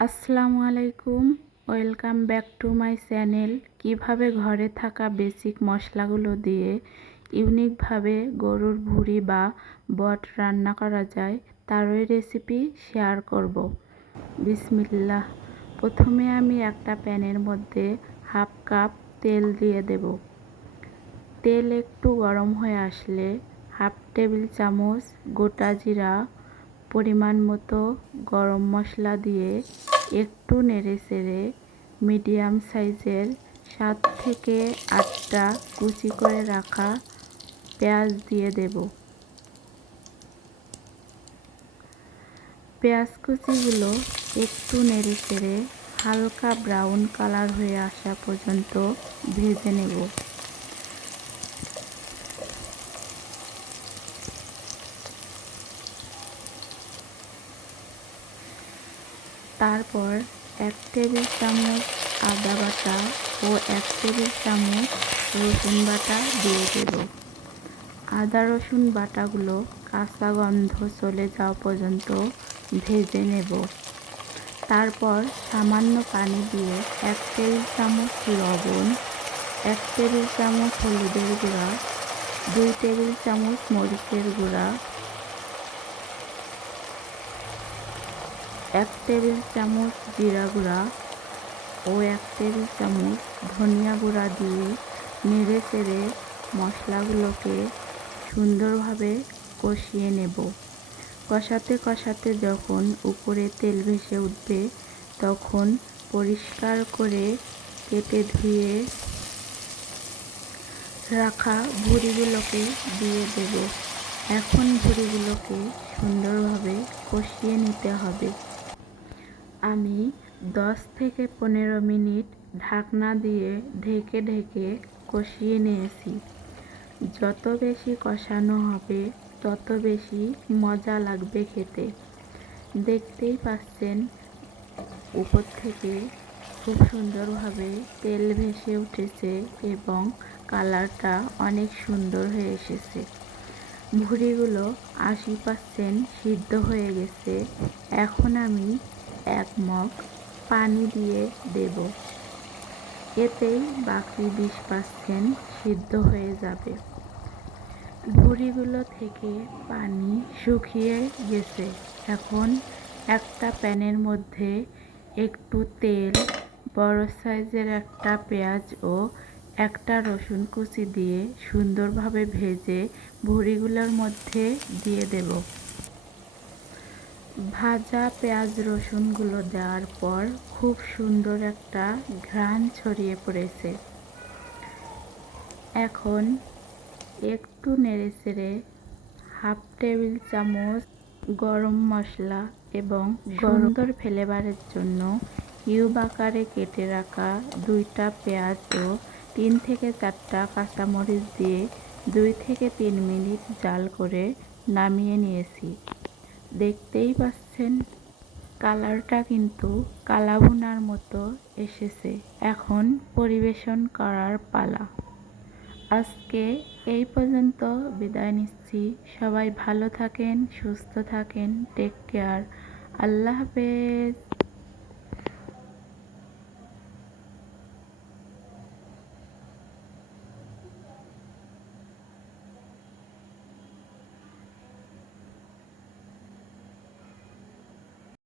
আসসালামু আলাইকুম। Welcome back to my channel. কীভাবে ঘরে থাকা বেসিক মশলাগুলো দিয়ে ইউনিকভাবে গরুর ভুঁড়ি বা বট রান্না করা যায় তারই রেসিপি শেয়ার করব। বিসমিল্লাহ। প্রথমে আমি একটা প্যানের মধ্যে হাফ কাপ তেল দিয়ে দেব। তেল একটু গরম হয়ে আসলে হাফ টেবিল চামচ গোটা জিরা পরিমাণ মতো গরম মশলা দিয়ে একটু নেড়ে চেড়ে মিডিয়াম সাইজের সাত থেকে আটটা কুচি করে রাখা পেঁয়াজ দিয়ে দেব। পেঁয়াজ কুচিগুলো একটু নেড়ে চেড়ে হালকা ব্রাউন কালার হয়ে আসা পর্যন্ত ভেজে নেব। তারপর এক টেবিল চামচ আদা বাটা ও এক টেবিল চামচ রসুন বাটা দিয়ে দেব। আদা রসুন বাটাগুলো কাঁচা গন্ধ চলে যাওয়া পর্যন্ত ভেজে নেব। তারপর সামান্য পানি দিয়ে এক টেবিল চামচ লবণ, এক টেবিল চামচ হলুদের গুঁড়া, দুই টেবিল চামচ মরিচের গুঁড়া এক টেবিল চামচ জিরা গুঁড়া ও এক টেবিল চামচ ধনিয়া গুঁড়া দিয়ে নেড়ে চেড়ে মশলাগুলোকে সুন্দরভাবে কষিয়ে নেব। কষাতে কষাতে যখন উপরে তেল ভেসে উঠবে, তখন পরিষ্কার করে কেটে ধুয়ে রাখা ভুড়িগুলোকে দিয়ে দেব। এখন ভুড়িগুলোকে সুন্দরভাবে কষিয়ে নিতে হবে। আমি দশ থেকে পনেরো মিনিট ঢাকনা দিয়ে ঢেকে ঢেকে কষিয়ে নিয়েছি। যত বেশি কষানো হবে, তত বেশি মজা লাগবে খেতে। দেখতেই পাচ্ছেন, উপর থেকে খুব সুন্দরভাবে তেল ভেসে উঠেছে এবং কালারটা অনেক সুন্দর হয়ে এসেছে। ভুড়িগুলো আশি পার্সেন্ট সিদ্ধ হয়ে গেছে। এখন আমি এক মগ পানি দিয়ে দেব। এতেই বাকি বিশ পার্সেন্ট সিদ্ধ হয়ে যাবে। ভুড়িগুলো থেকে পানি শুকিয়ে গেছে। এখন একটা প্যানের মধ্যে একটু তেল, বড় সাইজের একটা পেঁয়াজ ও একটা রসুন কুচি দিয়ে সুন্দরভাবে ভেজে ভুড়িগুলোর মধ্যে দিয়ে দেব। ভাজা পেঁয়াজ রসুনগুলো দেওয়ার পর খুব সুন্দর একটা ঘ্রাণ ছড়িয়ে পড়েছে। এখন একটু নেড়ে চেড়ে হাফ টেবিল চামচ গরম মশলা এবং সুন্দর ফ্লেভারের জন্য কিউব আকারে কেটে রাখা দুইটা পেঁয়াজ ও তিন থেকে চারটা কাঁচামরিচ দিয়ে দুই থেকে তিন মিনিট জাল করে নামিয়ে নিয়েছি। দেখতেই পাচ্ছেন, কালারটা কিন্তু কালাভুনার মতো এসেছে। এখন পরিবেশন করার পালা। আজকে এই পর্যন্ত বিদায় নিচ্ছি। সবাই ভালো থাকেন, সুস্থ থাকেন টেক কেয়ার আল্লাহ হাফেজ।